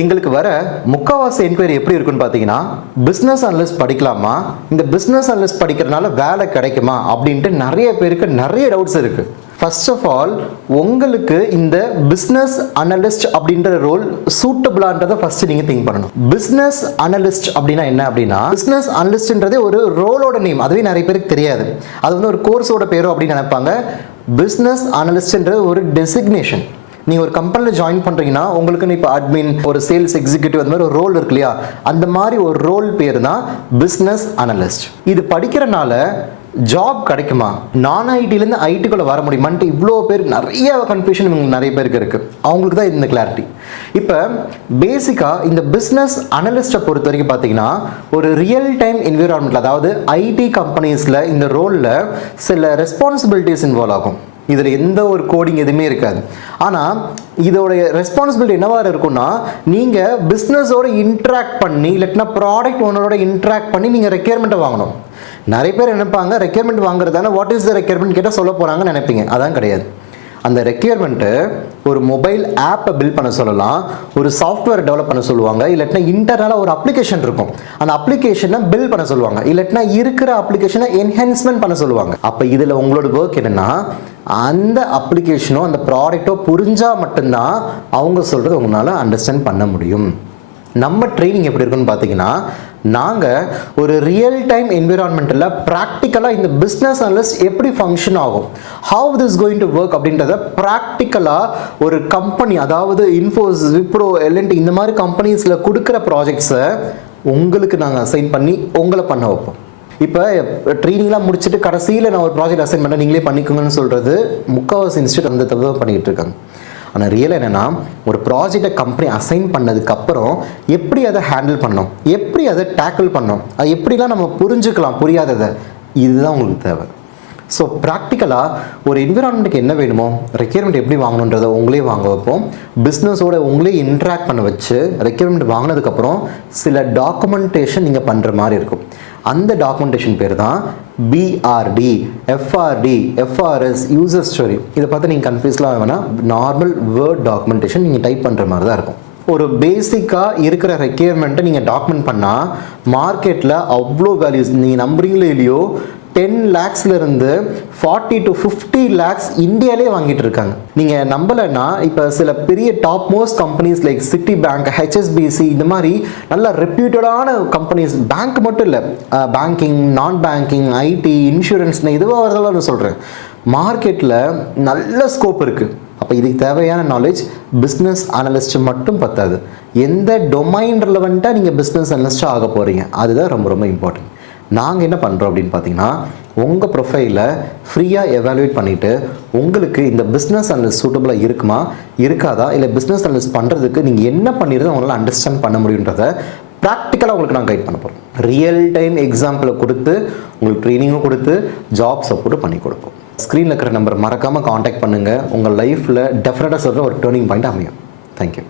எங்களுக்கு வர முக்காவாசி என்கொயரி எப்படி இருக்குன்னு பார்த்தீங்கன்னா, பிஸ்னஸ் அனலிஸ்ட் படிக்கலாமா, இந்த பிஸ்னஸ் அனலிஸ்ட் படிக்கிறதுனால வேலை கிடைக்குமா அப்படின்ட்டு நிறைய பேருக்கு நிறைய டவுட்ஸ் இருக்கு. ஃபர்ஸ்ட் ஆஃப் ஆல், உங்களுக்கு இந்த பிஸ்னஸ் அனலிஸ்ட் அப்படின்ற ரோல் சூட்டபிளான்றதை ஃபர்ஸ்ட் நீங்க திங்க் பண்ணணும். பிஸ்னஸ் அனலிஸ்ட் அப்படின்னா என்ன அப்படின்னா, பிஸ்னஸ் அனலிஸ்ட்ன்றதே ஒரு ரோலோட நேம். அதுவே நிறைய பேருக்கு தெரியாது. அது வந்து ஒரு கோர்ஸோட பேரோ அப்படின்னு நினைப்பாங்க. பிஸ்னஸ் அனலிஸ்ட்ன்றது ஒரு டெசிக்னேஷன். நீங்கள் ஒரு கம்பெனியில் ஜாயின் பண்ணுறீங்கன்னா உங்களுக்கு இப்போ அட்மின், ஒரு சேல்ஸ் எக்ஸிக்யூட்டிவ் அந்த மாதிரி ஒரு ரோல் இருக்கு இல்லையா, அந்த மாதிரி ஒரு ரோல் பேர் தான் பிஸ்னஸ் அனலிஸ்ட். இது படிக்கிறனால ஜாப் கிடைக்குமா, நான் ஐடிலேருந்து ஐடிக்குள்ளே வர முடியுமான்ட்டு இவ்வளோ பேர் நிறைய கன்ஃபியூஷன் இவங்களுக்கு நிறைய பேருக்கு இருக்குது. அவங்களுக்கு தான் இந்த கிளாரிட்டி. இப்போ பேசிக்காக இந்த பிஸ்னஸ் அனலிஸ்ட்டை பொறுத்த வரைக்கும் பார்த்தீங்கன்னா, ஒரு ரியல் டைம் என்விரான்மெண்ட்டில், அதாவது ஐடி கம்பெனிஸில் இந்த ரோலில் சில ரெஸ்பான்சிபிலிட்டிஸ் இன்வால்வ் ஆகும். இதில் எந்த ஒரு கோடிங் எதுவுமே இருக்காது. ஆனால் இதோடைய ரெஸ்பான்சிபிலிட்டி என்னவாக இருக்குன்னா, நீங்கள் பிஸ்னஸோட இன்ட்ராக்ட் பண்ணி, இல்லைன்னா ப்ராடக்ட் ஓனரோட இன்ட்ராக்ட் பண்ணி நீங்கள் ரெக்யர்மெண்ட்டை வாங்கணும். நிறைய பேர் நினைப்பாங்க ரெக்யர்மெண்ட் வாங்குறதான வாட் இஸ் த ரெக்யர்மெண்ட் கேட்டால் சொல்ல போகிறாங்கன்னு நினைப்பீங்க. அதான் கிடையாது. அந்த ரெக்யர்மெண்ட்டு ஒரு மொபைல் ஆப்பை பில்ட் பண்ண சொல்லலாம், ஒரு சாஃப்ட்வேர் டெவலப் பண்ண சொல்லுவாங்க, இல்லாட்டினா இன்டர்னலாக ஒரு அப்ளிகேஷன் இருக்கும், அந்த அப்ளிகேஷனை பில்ட் பண்ண சொல்லுவாங்க, இல்லாட்டினா இருக்கிற அப்ளிகேஷனை என்ஹான்ஸ்மெண்ட் பண்ண சொல்லுவாங்க. அப்போ இதில் உங்களோட ஒர்க் என்னென்னா, அந்த அப்ளிகேஷனோ அந்த ப்ராடக்டோ புரிஞ்சால் மட்டும்தான் அவங்க சொல்கிறது உங்களால் அண்டர்ஸ்டாண்ட் பண்ண முடியும். நம்ம ட்ரைனிங் எப்படி இருக்குன்னு பார்த்தீங்கன்னா, நாங்கள் ஒரு ரியல் டைம் என்விரான்மெண்ட்டில் ப்ராக்டிக்கலாக இந்த பிஸ்னஸ் அனலிஸ்ட் எப்படி ஃபங்க்ஷன் ஆகும், how this going to work அப்படின்றத ப்ராக்டிக்கலாக ஒரு கம்பெனி, அதாவது இன்ஃபோசிஸ், விப்ரோ, எல்என்டி இந்த மாதிரி கம்பெனிஸில் கொடுக்குற ப்ராஜெக்ட்ஸை உங்களுக்கு நாங்கள் அசைன் பண்ணி உங்களை பண்ண வைப்போம். இப்போ ட்ரைனிங்லாம் முடிச்சுட்டு கடைசியில் நான் ஒரு ப்ராஜெக்ட் அசைன் பண்ண நீங்களே பண்ணிக்கோங்கன்னு சொல்கிறது முக்கால்வாசி இன்ஸ்டியூட் அந்த தவிர பண்ணிக்கிட்டு இருக்காங்க. ஆனால் ரியலாக என்னென்னா, ஒரு ப்ராஜெக்டை கம்பெனி அசைன் பண்ணதுக்கப்புறம் எப்படி அதை ஹேண்டில் பண்ணணும், எப்படி அதை டேக்கிள் பண்ணணும், அது எப்படிலாம் நம்ம புரிஞ்சுக்கலாம் புரியாததை, இதுதான் உங்களுக்கு தேவை. ஸோ ப்ராக்டிக்கலாக ஒரு என்விரான்மெண்ட்டுக்கு என்ன வேணுமோ, ரெக்யர்மெண்ட் எப்படி வாங்கணுன்றதை உங்களே வாங்க வைப்போம். பிஸ்னஸோட உங்களே இன்ட்ராக்ட் பண்ண வச்சு ரெக்யர்மெண்ட் வாங்கினதுக்கப்புறம் சில டாக்குமெண்டேஷன் நீங்கள் பண்ணுற மாதிரி இருக்கும். அந்த டாக்குமெண்டேஷன் பேர் தான் BRT, FRT, FRS, user story. இதை பார்த்து நீங்கள் கன்ஃபியூஸ்லாம் வேணால், நார்மல் வேர்ட் டாக்குமெண்டேஷன் நீங்கள் டைப் பண்ணுற மாதிரி தான் இருக்கும். ஒரு பேசிக்காக இருக்கிற ரெக்யர்மெண்ட்டை நீங்கள் டாக்குமெண்ட் பண்ணால் மார்க்கெட்டில் அவ்வளோ வேல்யூஸ், நீங்கள் நம்புறீங்களோ இல்லையோ, 10 lakhsலேருந்து 40 to 50 lakhs இந்தியாவிலே வாங்கிட்டு இருக்காங்க. நீங்கள் நம்பலைன்னா, இப்போ சில பெரிய top most companies like city bank, HSBC, இந்த மாதிரி நல்ல ரெப்யூட்டடான கம்பெனிஸ், பேங்க் மட்டும் இல்லை, பேங்கிங், நான் பேங்கிங், ஐடி, இன்சூரன்ஸ்னு இதுவாக வரதெல்லாம் நான் சொல்கிறேன், மார்க்கெட்டில் நல்ல ஸ்கோப் இருக்குது. அப்போ இதுக்கு தேவையான நாலேஜ் பிஸ்னஸ் அனலிஸ்ட் மட்டும் பத்தாது, எந்த டொமைன் ரிலவெண்ட்டாக நீங்கள் பிஸ்னஸ் அனலிஸ்ட்டாக ஆக போகிறீங்க அதுதான் ரொம்ப ரொம்ப இம்பார்ட்டன்ட். நாங்கள் என்ன பண்ணுறோம் அப்படின்னு பார்த்தீங்கன்னா, உங்கள் ப்ரொஃபைலை ஃப்ரீயாக எவாலுவேட் பண்ணிவிட்டு உங்களுக்கு இந்த பிஸ்னஸ் அனலிஸ்ட் சூட்டபுளாக இருக்குமா இருக்காதா, இல்லை பிஸ்னஸ் அனலிஸ்ட் பண்ணுறதுக்கு நீங்கள் என்ன பண்ணிடுறது உங்களால் அண்டர்ஸ்டாண்ட் பண்ண முடியுன்றதை ப்ராக்டிக்கலாக உங்களுக்கு நான் கைட் பண்ண போகிறோம். ரியல் டைம் எக்ஸாம்பிளை கொடுத்து உங்களுக்கு ட்ரைனிங்கும் கொடுத்து ஜாப் சப்போர்ட்டும் பண்ணி கொடுப்போம். ஸ்க்ரீனில் இருக்கிற நம்பர் மறக்காமல் காண்டாக்ட் பண்ணுங்கள். உங்கள் லைஃப்பில் டெஃபினட்டாக சொல்கிற ஒரு டேர்னிங் பாயிண்ட் அமையும். தேங்க்யூ.